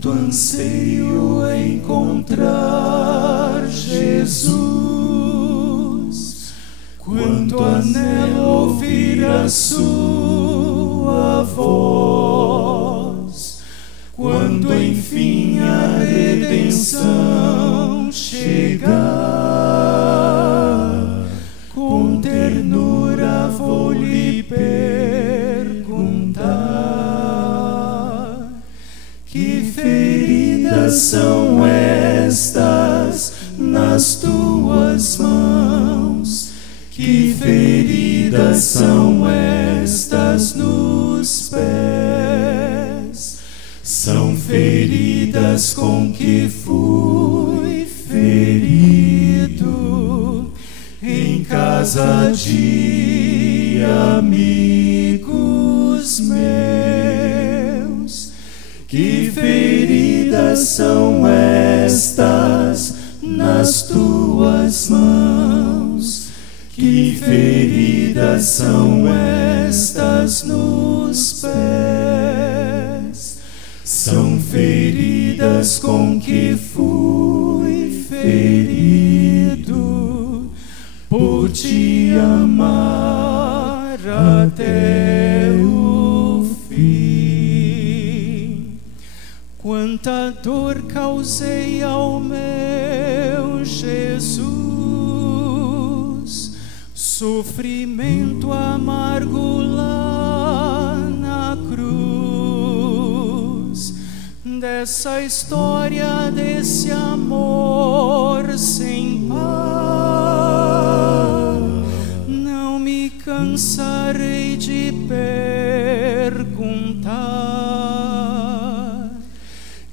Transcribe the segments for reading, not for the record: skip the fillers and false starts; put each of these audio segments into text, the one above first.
Quanto anseio encontrar Jesus, quanto anelo ouvir a sua voz, quando enfim a redenção chegar, com ternura vou lhe perguntar: que feridas são estas nas tuas mãos? Que feridas são estas nos pés? São feridas com que fui ferido em casa de amigos meus. Que feridas são estas nas tuas mãos? Que feridas são estas nos pés? São feridas com que fui ferido por te amar até o fim. Quanta dor causei ao meu Jesus, sofrimento amargo lá na cruz. Dessa história, desse amor sem par, não me cansarei de perguntar: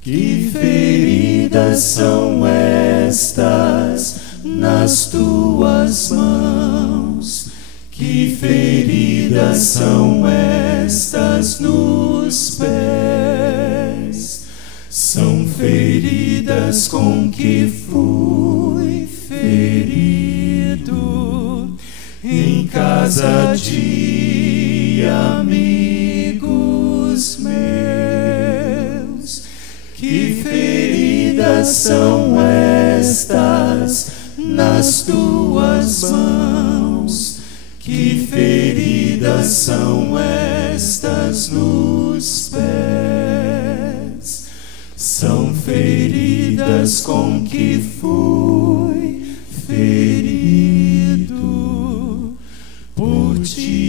que feridas são estas nas tuas mãos? Que feridas são estas nos pés? São feridas com que fui ferido em casa de amigos meus. Que feridas são estas nas tuas mãos? Que feridas são estas nos pés? São feridas com que fui ferido por ti